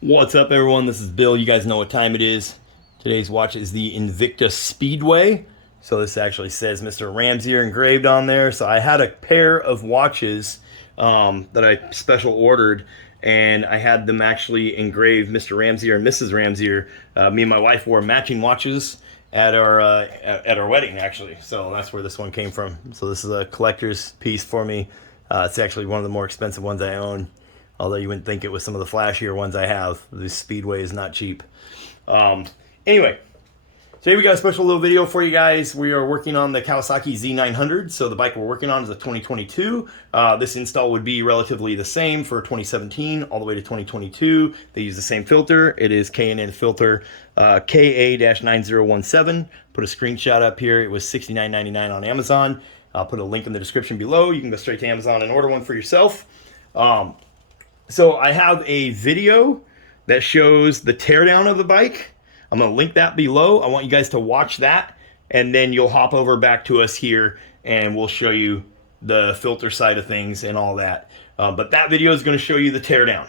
What's up, everyone? This is Bill. You guys know what time it is. Today's watch is the Invicta Speedway. So this actually says Mr. Ramseyer engraved on there. So I had a pair of watches that I special ordered, and I had them actually engraved Mr. Ramseyer and Mrs. Ramseyer. Me and my wife wore matching watches at our wedding, actually. So that's where this one came from. So this is a collector's piece for me. It's actually one of the more expensive ones I own. Although you wouldn't think it was some of the flashier ones I have. This Speedway is not cheap. Anyway, today we got a special little video for you guys. We are working on the Kawasaki Z900. So the bike we're working on is a 2022. This install would be relatively the same for 2017 all the way to 2022. They use the same filter. It is K&N filter KA-9017. Put a screenshot up here. It was $69.99 on Amazon. I'll put a link in the description below. You can go straight to Amazon and order one for yourself. So I have a video that shows the teardown of the bike. I'm going to link that below. I want you guys to watch that, and then you'll hop over back to us here and we'll show you the filter side of things and all that. But that video is going to show you the teardown.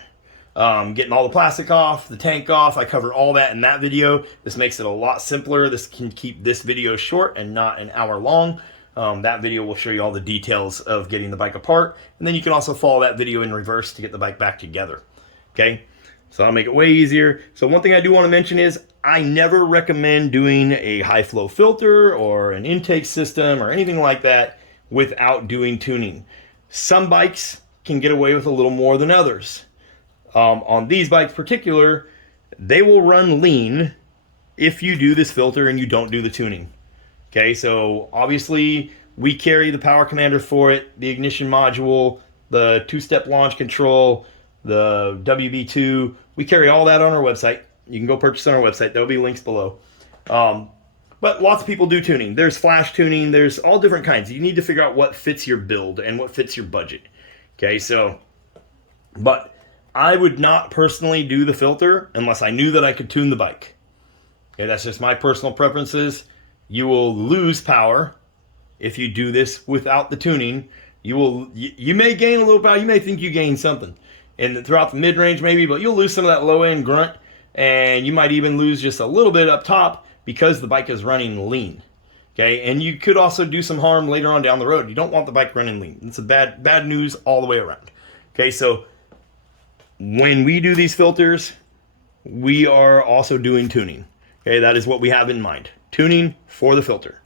Getting all the plastic off, the tank off. I cover all that in that video. This makes it a lot simpler. This can keep this video short and not an hour long. That video will show you all the details of getting the bike apart, and then you can also follow that video in reverse to get the bike back together. Okay, so I'll make it way easier. So one thing I do want to mention is I never recommend doing a high flow filter or an intake system or anything like that without doing tuning. Some bikes can get away with a little more than others. On these bikes in particular, they will run lean if you do this filter and you don't do the tuning. Okay, so obviously we carry the power commander for it, the ignition module, the two-step launch control, the WB2. We carry all that on our website. You can go purchase on our website. There will be links below. But lots of people do tuning. There's flash tuning. There's all different kinds. You need to figure out what fits your build and what fits your budget. Okay, so, but I would not personally do the filter unless I knew that I could tune the bike. Okay, that's just my personal preferences. You will lose power if you do this without the tuning. You may gain a little power. You may think you gain something throughout the mid-range maybe, but you'll lose some of that low-end grunt, and you might even lose just a little bit up top because the bike is running lean. Okay, and you could also do some harm later on down the road. You don't want the bike running lean. It's a bad news all the way around. Okay, so when we do these filters, we are also doing tuning. Okay, that is what we have in mind. Tuning for the filter.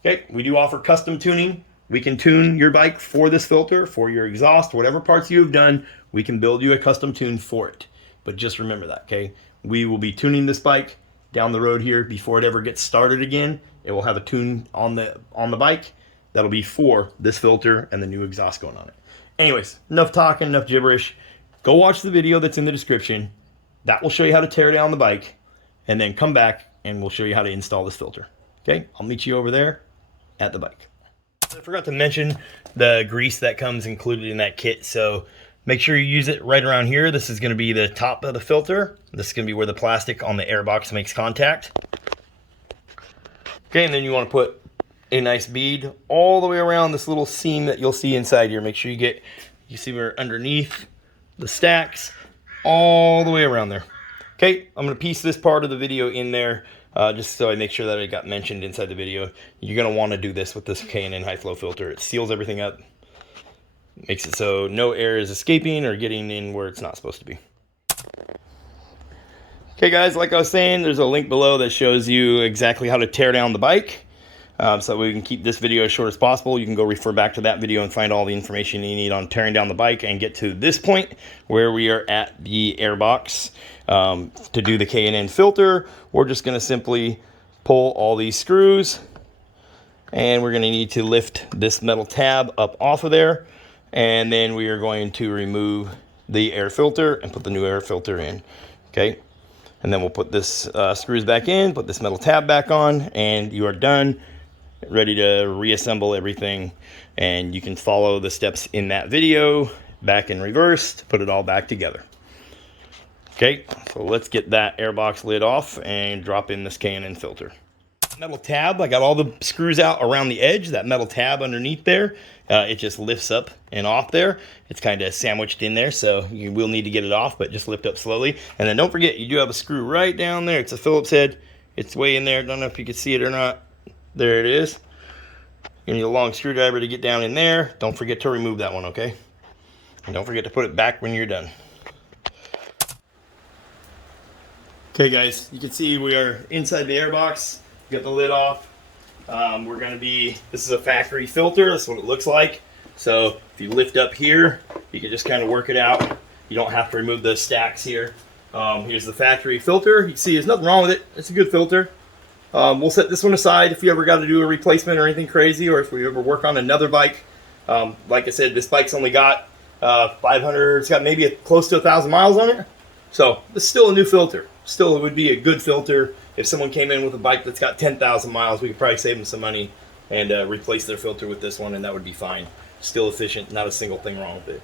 Okay, we do offer custom tuning. We can tune your bike for this filter, for your exhaust, whatever parts you have done, we can build you a custom tune for it. But just remember that, okay? We will be tuning this bike down the road here before it ever gets started again. It will have a tune on the bike that'll be for this filter and the new exhaust going on it. Anyways, enough talking, enough gibberish. Go watch the video that's in the description. That will show you how to tear down the bike, and then come back and we'll show you how to install this filter. Okay, I'll meet you over there at the bike. I forgot to mention the grease that comes included in that kit, so make sure you use it right around here. This is going to be the top of the filter. This is going to be where the plastic on the air box makes contact. Okay, and then you want to put a nice bead all the way around this little seam that you'll see inside here. Make sure you see where underneath the stacks, all the way around there. Okay, I'm going to piece this part of the video in there just so I make sure that it got mentioned inside the video. You're going to want to do this with this K&N high flow filter. It seals everything up, makes it so no air is escaping or getting in where it's not supposed to be. Okay guys, like I was saying, there's a link below that shows you exactly how to tear down the bike. So we can keep this video as short as possible. You can go refer back to that video and find all the information you need on tearing down the bike and get to this point where we are at the airbox. To do the K&N filter, we're just going to simply pull all these screws, and we're going to need to lift this metal tab up off of there, and then we are going to remove the air filter and put the new air filter in. Okay, and then we'll put this screws back in, put this metal tab back on, and you are done, ready to reassemble everything. And you can follow the steps in that video back in reverse to put it all back together. Okay, so let's get that airbox lid off and drop in this K&N filter. metal tab. I got all the screws out around the edge. That metal tab underneath there, it just lifts up and off there. It's kind of sandwiched in there, so you will need to get it off, but just lift up slowly. And then don't forget, you do have a screw right down there. It's a Phillips head. It's way in there. Don't know if you can see it or not. There it is. You need a long screwdriver to get down in there. Don't forget to remove that one, okay? And don't forget to put it back when you're done. Okay guys, you can see we are inside the airbox. Get the lid off. We're going to be, this is a factory filter. That's what it looks like. So if you lift up here, you can just kind of work it out. You don't have to remove the stacks here. Here's the factory filter. You can see there's nothing wrong with it. It's a good filter. We'll set this one aside if you ever got to do a replacement or anything crazy, or if we ever work on another bike. Like I said, this bike's only got 500, it's got maybe close to 1,000 miles on it. So it's still a new filter. Still, it would be a good filter. If someone came in with a bike that's got 10,000 miles, we could probably save them some money and replace their filter with this one, and that would be fine. Still efficient, not a single thing wrong with it.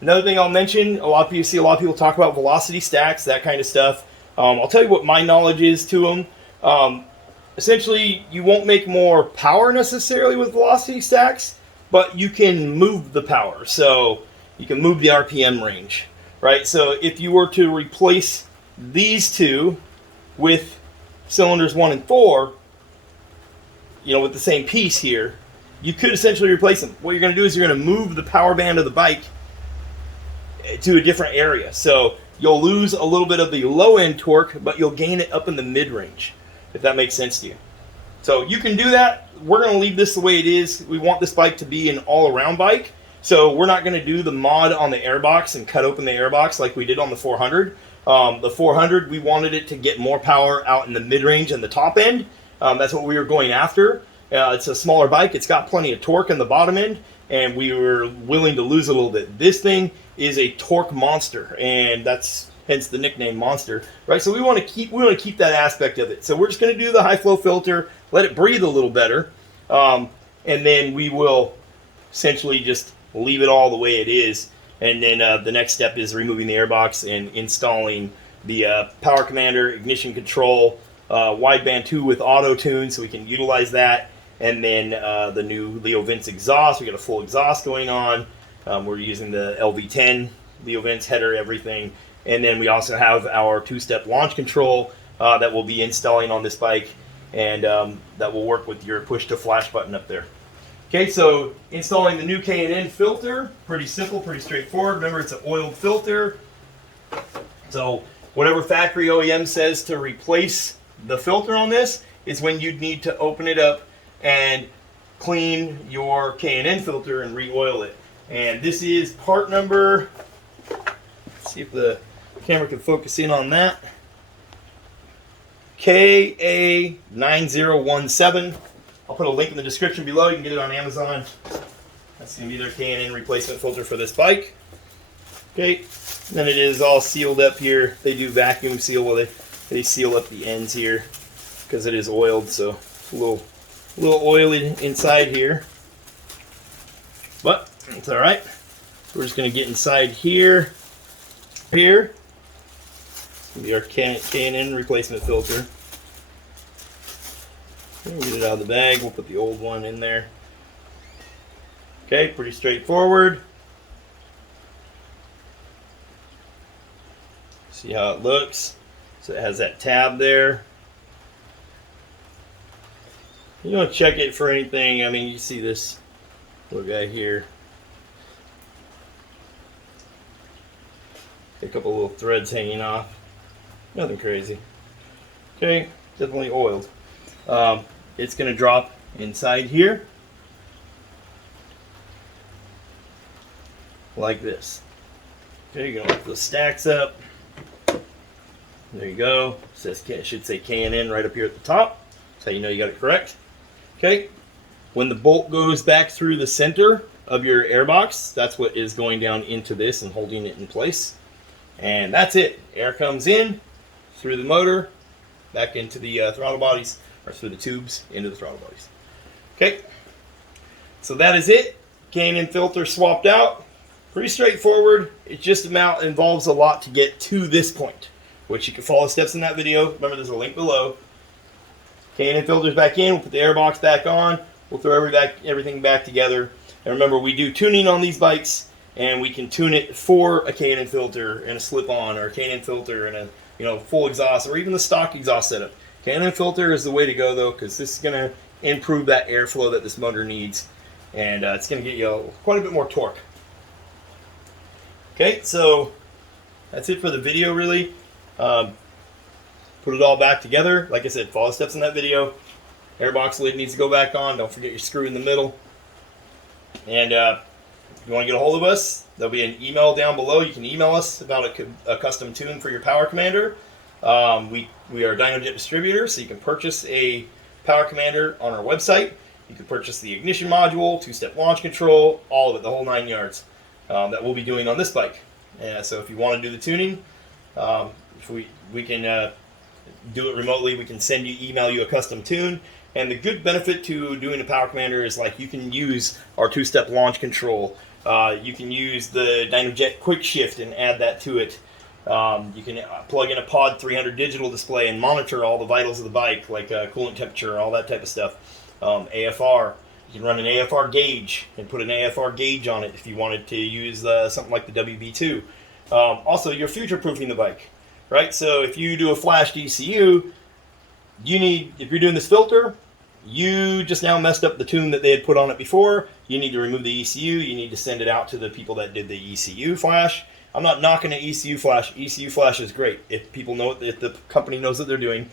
Another thing I'll mention, a lot of people talk about velocity stacks, that kind of stuff. I'll tell you what my knowledge is to them. Essentially, you won't make more power necessarily with velocity stacks, but you can move the power. So you can move the RPM range, right? So if you were to replace these two with cylinders 1 and 4, you know, with the same piece here, you could essentially replace them. What you're going to do is you're going to move the power band of the bike to a different area. So you'll lose a little bit of the low end torque, but you'll gain it up in the mid range, if that makes sense to you. So you can do that. We're going to leave this the way it is. We want this bike to be an all-around bike. So we're not going to do the mod on the airbox and cut open the airbox like we did on the 400. The 400, we wanted it to get more power out in the mid-range and the top end. That's what we were going after. It's a smaller bike. It's got plenty of torque in the bottom end, and we were willing to lose a little bit. This thing is a torque monster, and that's hence the nickname Monster, right? So we want to keep that aspect of it. So we're just going to do the high flow filter, let it breathe a little better, and then we will essentially just leave it all the way it is. And then the next step is removing the airbox and installing the power commander, ignition control, wideband 2 with auto tune, so we can utilize that. And then the new Leo Vince exhaust. We got a full exhaust going on. We're using the LV10 Leo Vince header, everything. And then we also have our 2-step launch control that we'll be installing on this bike, and that will work with your push to flash button up there. Okay, so installing the new K&N filter, pretty simple, pretty straightforward. Remember, it's an oiled filter. So whatever factory OEM says to replace the filter on this is when you'd need to open it up and clean your K&N filter and re-oil it. And this is part number, let's see if the camera can focus in on that, KA9017. I'll put a link in the description below. You can get it on Amazon. That's going to be their K&N replacement filter for this bike. Okay, then it is all sealed up here. They do vacuum seal. Well, they seal up the ends here because it is oiled, so it's a little oily inside here. But it's all right. So we're just going to get inside here. Here, be our K&N replacement filter. We'll get it out of the bag. We'll put the old one in there. Okay, pretty straightforward. See how it looks. So it has that tab there. You don't check it for anything. I mean, you see this little guy here. A couple little threads hanging off. Nothing crazy. Okay, definitely oiled. It's going to drop inside here like this. Okay, you're going to lift the stacks up. There you go. It should say K&N right up here at the top. That's how you know you got it correct. Okay, when the bolt goes back through the center of your airbox, that's what is going down into this and holding it in place. And that's it. Air comes in through the motor, back into the throttle bodies, or through the tubes into the throttle bodies. Okay, so that is it. K&N filter swapped out. Pretty straightforward. It just involves a lot to get to this point, which you can follow steps in that video. Remember, there's a link below. K&N filters back in, we'll put the air box back on, we'll throw everything back together. And remember, we do tuning on these bikes, and we can tune it for a K&N filter and a slip-on, or a K&N filter and a full exhaust, or even the stock exhaust setup. K&N filter is the way to go though, because this is going to improve that airflow that this motor needs, and it's going to get you quite a bit more torque. Okay, so that's it for the video really. Put it all back together. Like I said, follow the steps in that video. Airbox lid needs to go back on. Don't forget your screw in the middle. And if you want to get a hold of us, there'll be an email down below. You can email us about a custom tune for your Power Commander. We are a DynoJet distributor, so you can purchase a Power Commander on our website. You can purchase the ignition module, two-step launch control, all of it, the whole 9 yards, that we'll be doing on this bike. So if you want to do the tuning, if we can do it remotely, we can email you a custom tune. And the good benefit to doing a Power Commander is, like, you can use our two-step launch control. You can use the DynoJet Quick Shift and add that to it. You can plug in a Pod 300 digital display and monitor all the vitals of the bike, like coolant temperature, all that type of stuff. AFR, you can run an AFR gauge and put an AFR gauge on it if you wanted to use something like the WB2. Also, you're future-proofing the bike, right? So if you do a flashed ECU, if you're doing this filter, you just now messed up the tune that they had put on it before. You need to remove the ECU. You need to send it out to the people that did the ECU flash. I'm not knocking an ECU flash. ECU flash is great. If people know it, if the company knows what they're doing,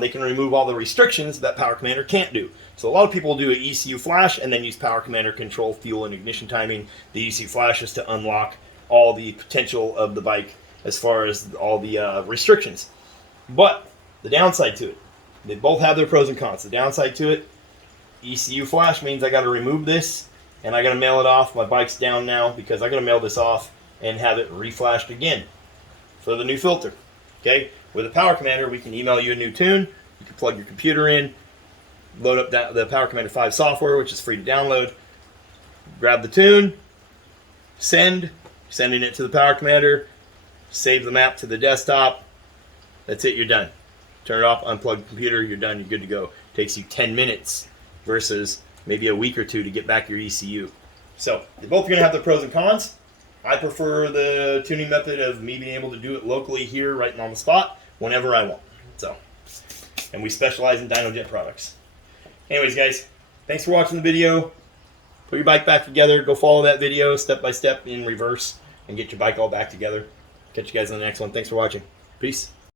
they can remove all the restrictions that Power Commander can't do. So a lot of people do an ECU flash and then use Power Commander control fuel and ignition timing. The ECU flash is to unlock all the potential of the bike as far as all the restrictions. But the downside to it, they both have their pros and cons. The downside to it, ECU flash means I got to remove this and I got to mail it off. My bike's down now because I got to mail this off and have it reflashed again for the new filter. Okay, with a Power Commander, we can email you a new tune. You can plug your computer in, load up the Power Commander 5 software, which is free to download. Grab the tune, sending it to the Power Commander, save the map to the desktop. That's it, you're done. Turn it off, unplug the computer, you're done, you're good to go. Takes you 10 minutes versus maybe a week or two to get back your ECU. So they're both going to have their pros and cons. I prefer the tuning method of me being able to do it locally here, right on the spot, whenever I want. So, and we specialize in DynoJet products. Anyways, guys, thanks for watching the video. Put your bike back together. Go follow that video step by step in reverse and get your bike all back together. Catch you guys on the next one. Thanks for watching. Peace.